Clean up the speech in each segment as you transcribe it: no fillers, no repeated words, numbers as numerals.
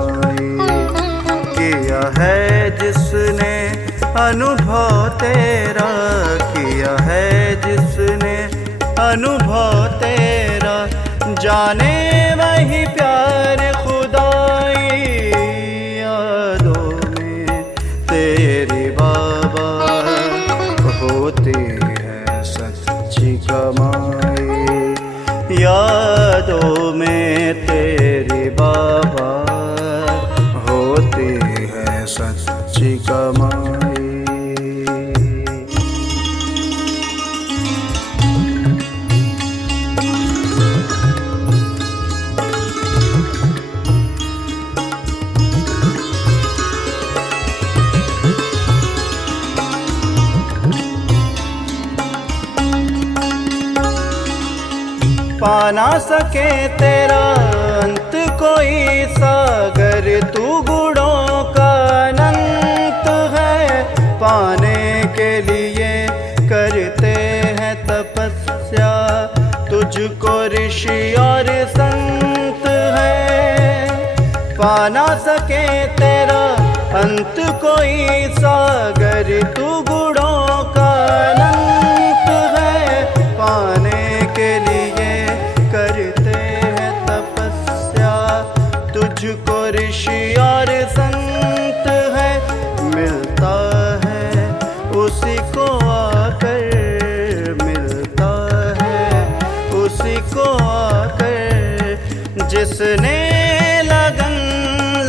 कमाई। किया है जिसने अनुभव तेरा, किया है जिसने अनुभव तेरा, जाने वही प्यार खुदाई। यादों में तेरी बाबा होती है सच्ची कमाई। यादों में तेरी बाबा होती है सच्ची कमाई। पा ना सके तेरा अंत कोई सागर, तू गुणों का अनंत है। पाने के लिए करते हैं तपस्या, तुझको ऋषि और संत है। पा ना सके तेरा अंत कोई सागर, तू गुणों का अनंत है। पाने के लिए करते हैं तपस्या, तुझको ऋषि और संत है। मिलता है उसी को आकर, मिलता है उसी को आकर, जिसने लगन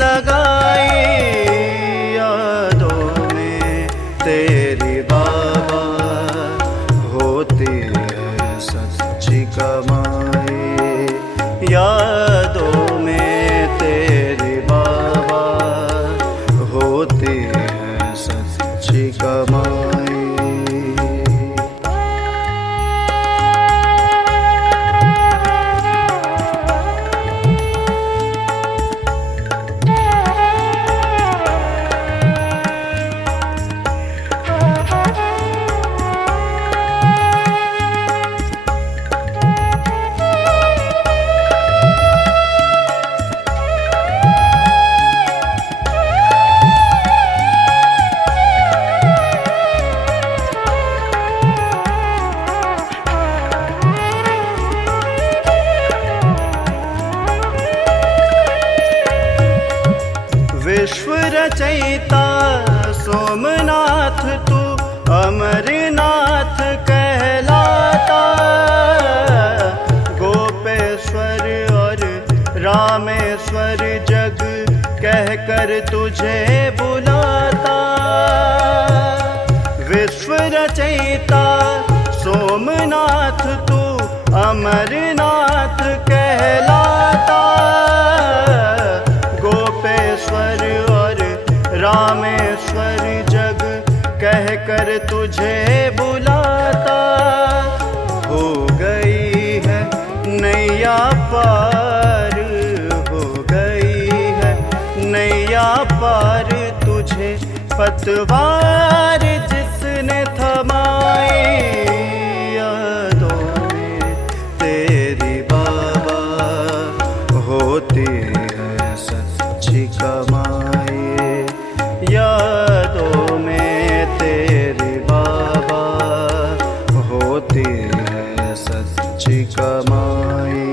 लगाई। यादों में तेरी बाबा होती है सच्ची कमाई। यादों में तेरी बाबा होती है सच्ची कमाई। विश्व रचयिता सोमनाथ तू अमरनाथ कहलाता। गोपेश्वर और रामेश्वर जग कहकर तुझे बुलाता। विश्व रचयिता सोमनाथ तू अमरनाथ कहलाता। गोपेश्वर और रामेश्वर जग कहकर तुझे बुलाता। हो गई है नैया पार, हो गई है नैया पार, तुझे पतवार जिसने थमाई। यादों में तेरी बाबा होती है सच्ची कमाई। यादों में तेरी बाबा होती है सच्ची कमाई।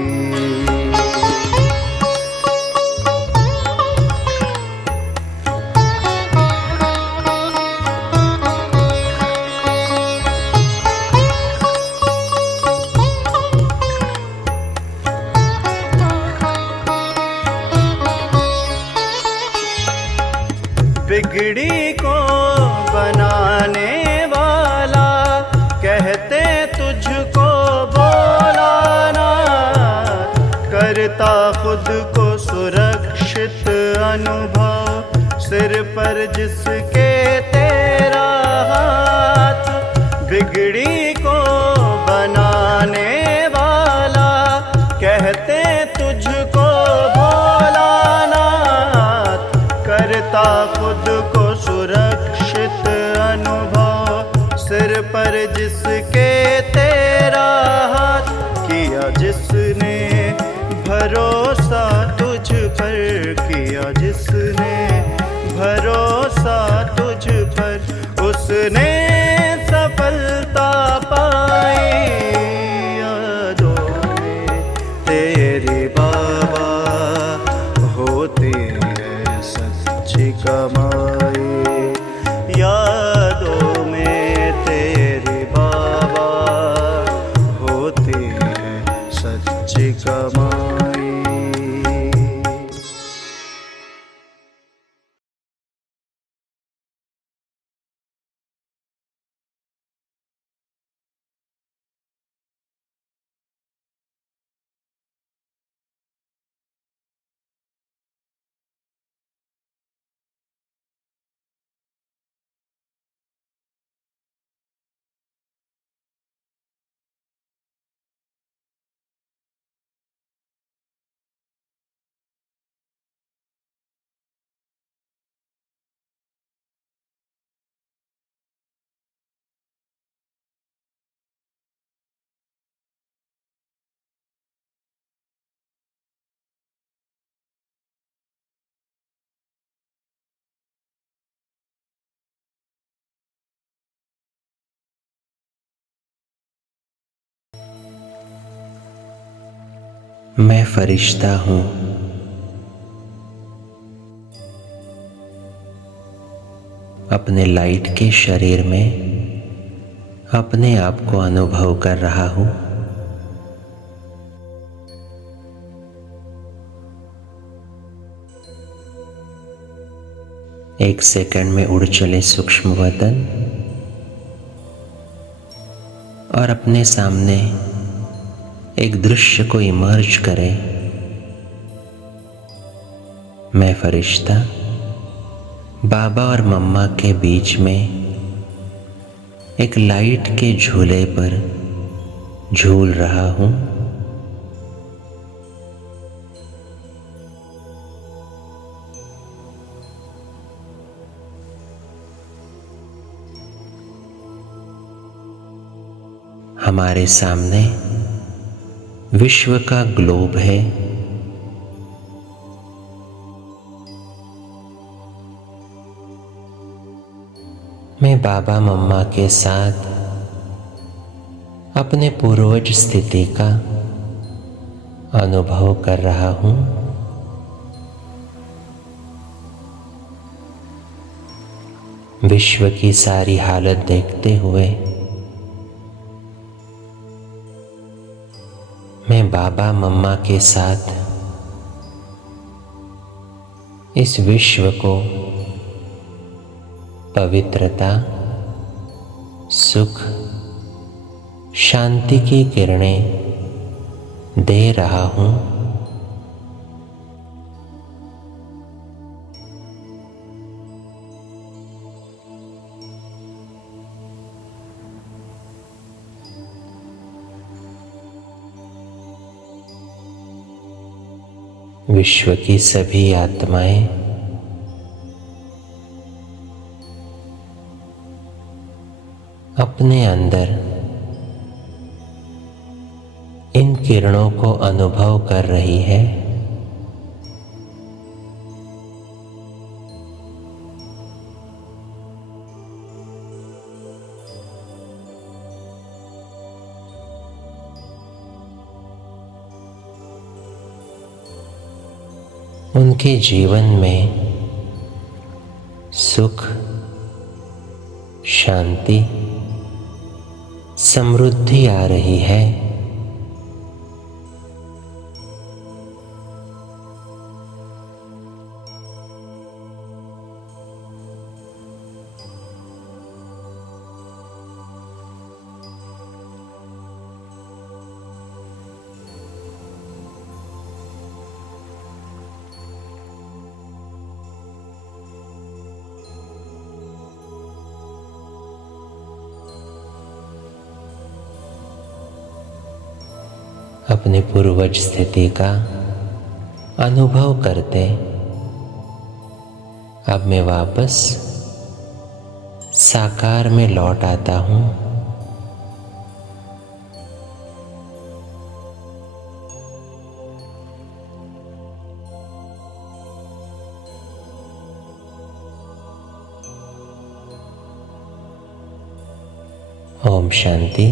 बिगड़ी को बनाने वाला कहते तुझको बोलाना। करता खुद को सुरक्षित अनुभव, सिर पर जिसके तेरा हाथ। बिगड़ी को बनाने वाला कहते तुझको भोलाना। करता खुद को सुरक्षित अनुभव, सिर पर जिसके तेरा हाथ। किया जिसने भरोसा तुझ पर, किया जिस जिसने भरोसा तुझ पर उसने सफलता पाई। यादों में तेरी बाबा होती है सच्ची कमाई। यादों में तेरी बाबा होती है सच्ची कमाई। मैं फरिश्ता हूँ, अपने लाइट के शरीर में अपने आप को अनुभव कर रहा हूँ। एक सेकंड में उड़ चले सूक्ष्म वतन और अपने सामने एक दृश्य को इमर्ज करे। मैं फरिश्ता बाबा और मम्मा के बीच में एक लाइट के झूले पर झूल रहा हूँ। हमारे सामने विश्व का ग्लोब है। मैं बाबा मम्मा के साथ अपने पूर्वज स्थिति का अनुभव कर रहा हूँ। विश्व की सारी हालत देखते हुए मैं बाबा मम्मा के साथ इस विश्व को पवित्रता, सुख, शांति की किरणें दे रहा हूँ। विश्व की सभी आत्माएं अपने अंदर इन किरणों को अनुभव कर रही है। उनके जीवन में सुख, शांति, समृद्धि आ रही है। अपनी पूर्वज स्थिति का अनुभव करते अब मैं वापस साकार में लौट आता हूँ। ओम शांति।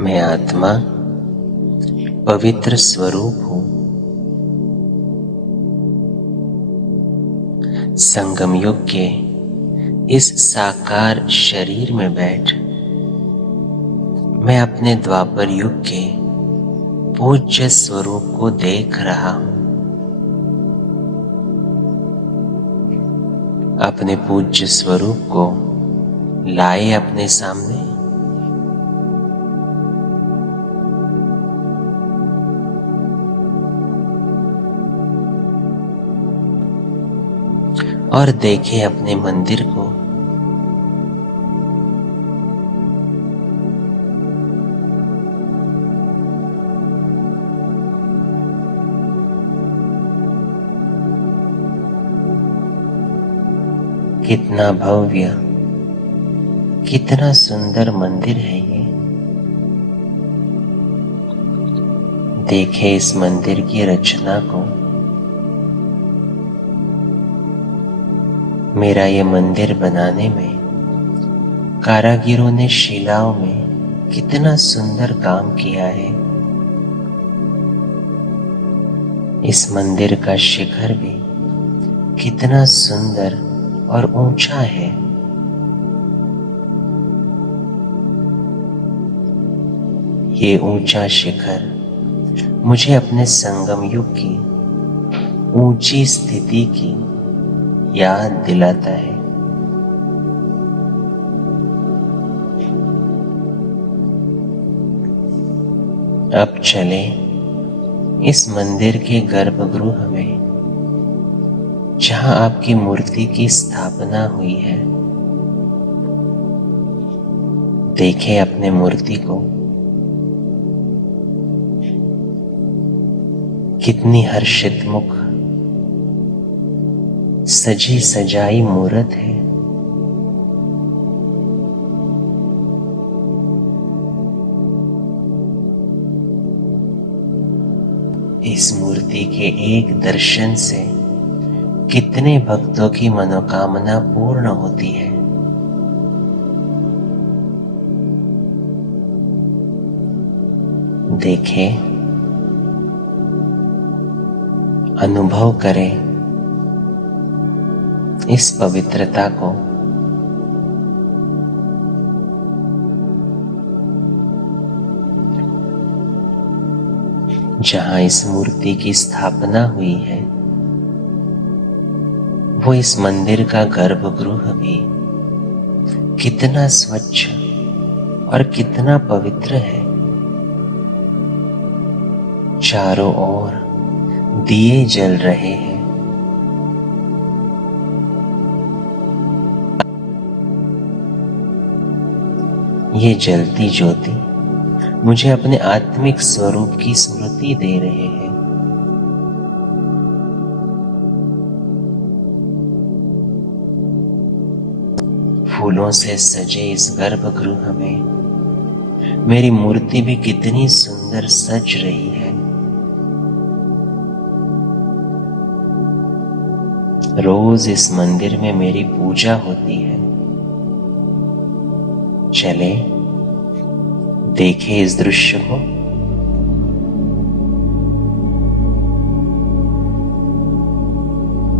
मैं आत्मा पवित्र स्वरूप हूँ। संगम युग के इस साकार शरीर में बैठ मैं अपने द्वापर युग के पूज्य स्वरूप को देख रहा हूँ। अपने पूज्य स्वरूप को लाए अपने सामने। और देखे अपने मंदिर को। कितना भव्य, कितना सुंदर मंदिर है ये। देखे इस मंदिर की रचना को। मेरा ये मंदिर बनाने में कारीगरों ने शिलाओं में कितना सुंदर काम किया है। इस मंदिर का शिखर भी कितना सुंदर और ऊंचा है। ये ऊंचा शिखर मुझे अपने संगम युग की ऊंची स्थिति की याद दिलाता है। अब चले इस मंदिर के गर्भगृह में, जहां आपकी मूर्ति की स्थापना हुई है। देखें अपने मूर्ति को, कितनी हर्षित मुख, सजी सजाई मूरत है। इस मूर्ति के एक दर्शन से कितने भक्तों की मनोकामना पूर्ण होती है। देखें, अनुभव करें इस पवित्रता को। जहां इस मूर्ति की स्थापना हुई है, वो इस मंदिर का गर्भगृह भी कितना स्वच्छ और कितना पवित्र है। चारों ओर दिए जल रहे हैं। ये जलती ज्योति मुझे अपने आत्मिक स्वरूप की स्मृति दे रहे हैं। फूलों से सजे इस गर्भगृह में मेरी मूर्ति भी कितनी सुंदर सज रही है। रोज इस मंदिर में मेरी पूजा होती है। चले देखें इस दृश्य को।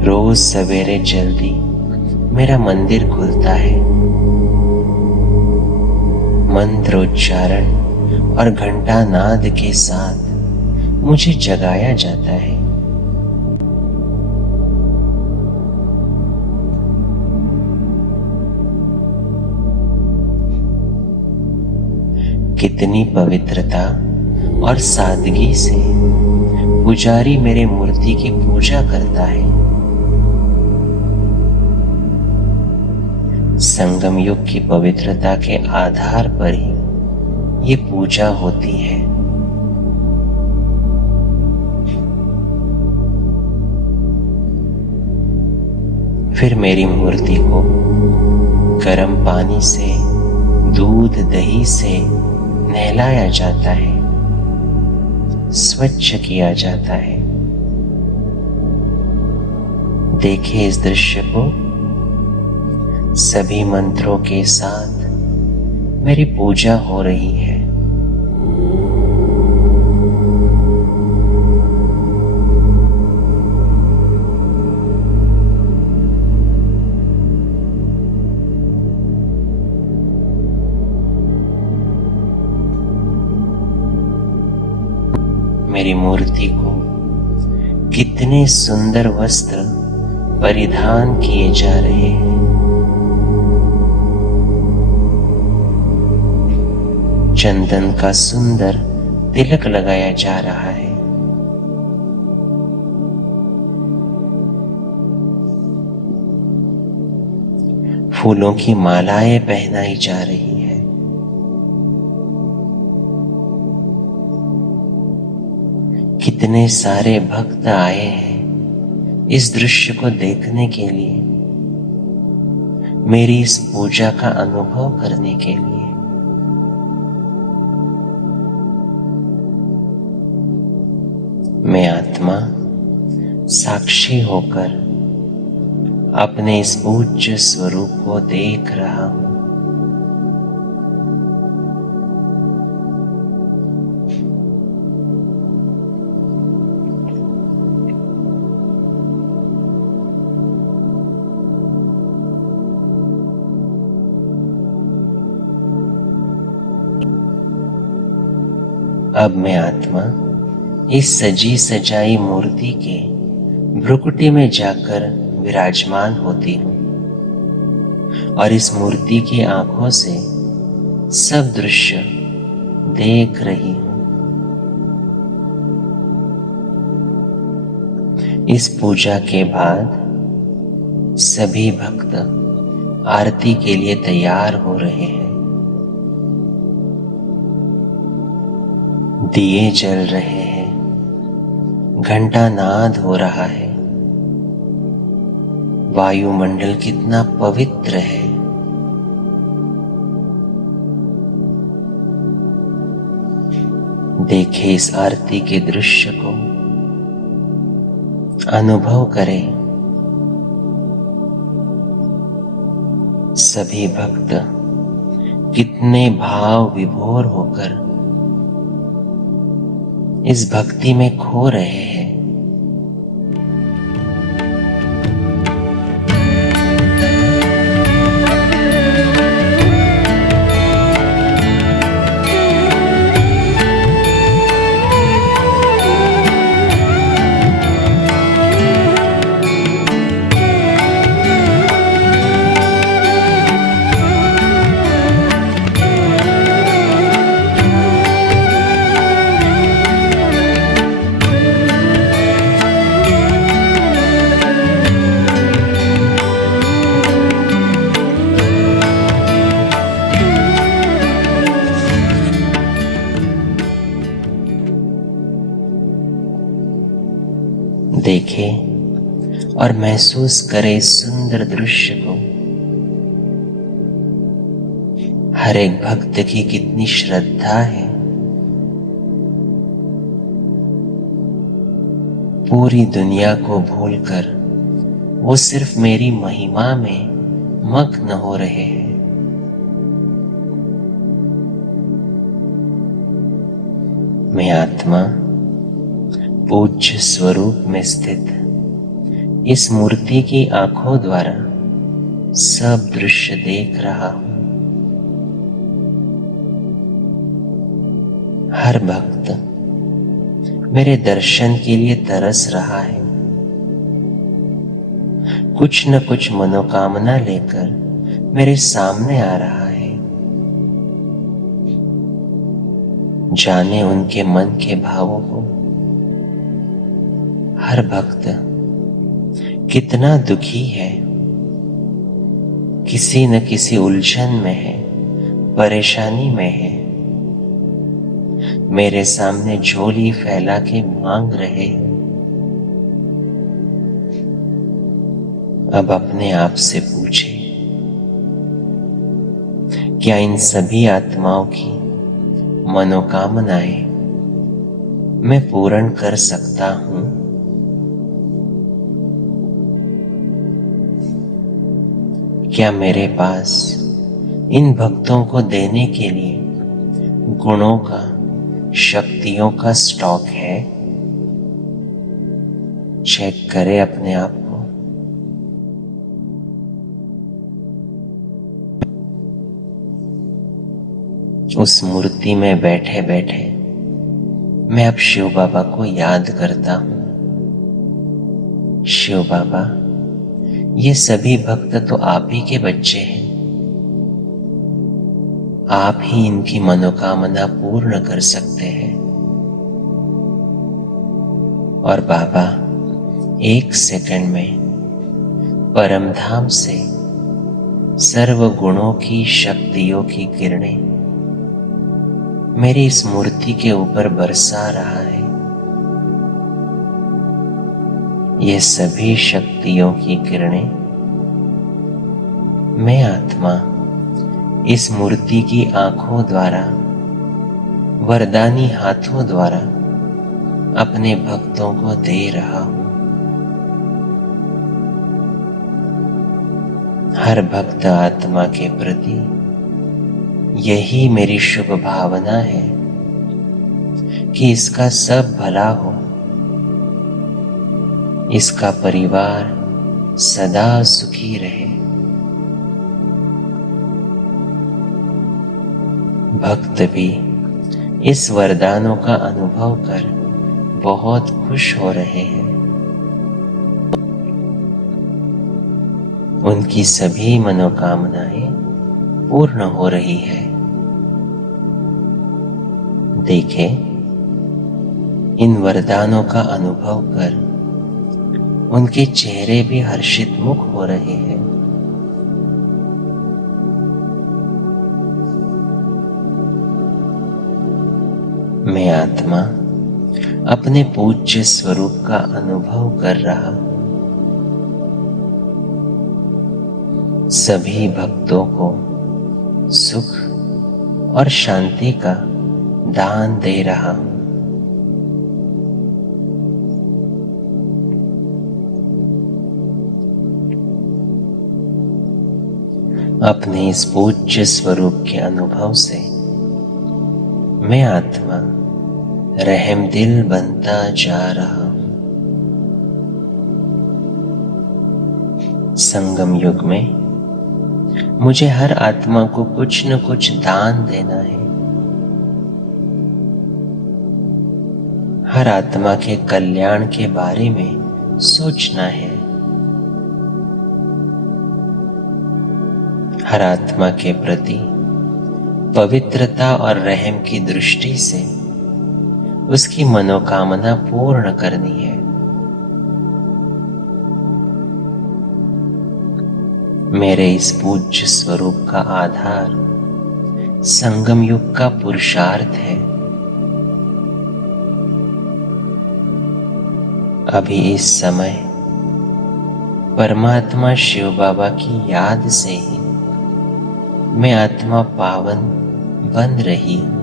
रोज सवेरे जल्दी मेरा मंदिर खुलता है। मंत्रोच्चारण और घंटा नाद के साथ मुझे जगाया जाता है। कितनी पवित्रता और सादगी से पुजारी मेरे मूर्ति की पूजा करता है। संगम युग की पवित्रता के आधार पर ही ये पूजा होती है। फिर मेरी मूर्ति को गर्म पानी से, दूध दही से नहलाया जाता है, स्वच्छ किया जाता है। देखें इस दृश्य को। सभी मंत्रों के साथ मेरी पूजा हो रही है। मेरी मूर्ति को कितने सुंदर वस्त्र परिधान किए जा रहे हैं। चंदन का सुंदर तिलक लगाया जा रहा है। फूलों की मालाएं पहनाई जा रही है। कितने सारे भक्त आए हैं इस दृश्य को देखने के लिए, मेरी इस पूजा का अनुभव करने के लिए। साक्षी होकर अपने इस पूज्य स्वरूप को देख रहा हूं। अब मैं आत्मा इस सजी सजाई मूर्ति के भ्रुकुटी में जाकर विराजमान होती हूँ और इस मूर्ति की आंखों से सब दृश्य देख रही हूँ। इस पूजा के बाद सभी भक्त आरती के लिए तैयार हो रहे हैं। दिए जल रहे हैं, घंटा नाद हो रहा है। वायुमंडल कितना पवित्र है। देखें इस आरती के दृश्य को, अनुभव करें। सभी भक्त कितने भाव विभोर होकर इस भक्ति में खो रहे हैं। देखें और महसूस करें इस सुंदर दृश्य को। हर एक भक्त की कितनी श्रद्धा है। पूरी दुनिया को भूलकर वो सिर्फ मेरी महिमा में मग्न हो रहे हैं। मैं आत्मा पूज्य स्वरूप में स्थित इस मूर्ति की आंखों द्वारा सब दृश्य देख रहा हूं। हर भक्त मेरे दर्शन के लिए तरस रहा है। कुछ न कुछ मनोकामना लेकर मेरे सामने आ रहा है। जाने उनके मन के भावों को। हर भक्त कितना दुखी है, किसी न किसी उलझन में है, परेशानी में है। मेरे सामने झोली फैला के मांग रहे हैं। अब अपने आप से पूछे, क्या इन सभी आत्माओं की मनोकामनाएं मैं पूर्ण कर सकता हूं? क्या मेरे पास इन भक्तों को देने के लिए गुणों का, शक्तियों का स्टॉक है? चेक करें अपने आप को। उस मूर्ति में बैठे बैठे मैं अब शिव बाबा को याद करता हूं। शिव बाबा, ये सभी भक्त तो आप ही के बच्चे हैं। आप ही इनकी मनोकामना पूर्ण कर सकते हैं। और बाबा, एक सेकंड में परमधाम से सर्व गुणों की, शक्तियों की किरणें मेरी इस मूर्ति के ऊपर बरसा रहा है। ये सभी शक्तियों की किरणें मैं आत्मा इस मूर्ति की आंखों द्वारा, वरदानी हाथों द्वारा अपने भक्तों को दे रहा हूं। हर भक्त आत्मा के प्रति यही मेरी शुभ भावना है कि इसका सब भला हो, इसका परिवार सदा सुखी रहे। भक्त भी इस वरदानों का अनुभव कर बहुत खुश हो रहे हैं। उनकी सभी मनोकामनाएं पूर्ण हो रही है। देखें, इन वरदानों का अनुभव कर उनके चेहरे भी हर्षित मुख हो रहे हैं। मैं आत्मा अपने पूज्य स्वरूप का अनुभव कर रहा हूं। सभी भक्तों को सुख और शांति का दान दे रहा हूं। अपने इस पूज्य स्वरूप के अनुभव से मैं आत्मा रहमदिल बनता जा रहा हूं। संगम युग में मुझे हर आत्मा को कुछ न कुछ दान देना है। हर आत्मा के कल्याण के बारे में सोचना है। हर आत्मा के प्रति पवित्रता और रहम की दृष्टि से उसकी मनोकामना पूर्ण करनी है। मेरे इस पूज्य स्वरूप का आधार संगम युग का पुरुषार्थ है। अभी इस समय परमात्मा शिव बाबा की याद से ही मैं आत्मा पावन बन रही हूं।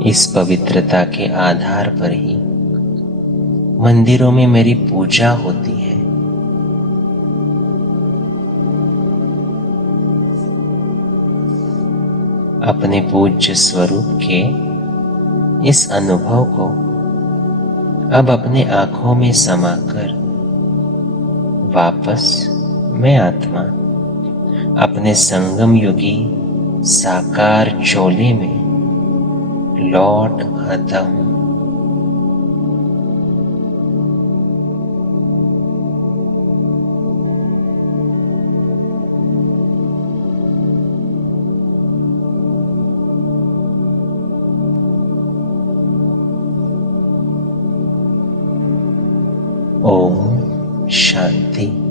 इस पवित्रता के आधार पर ही मंदिरों में मेरी पूजा होती है। अपने पूज्य स्वरूप के इस अनुभव को अब अपने आंखों में समाकर वापस मैं आत्मा अपने संगम युगी साकार चोले में लौट आता हूं। ओम शांति।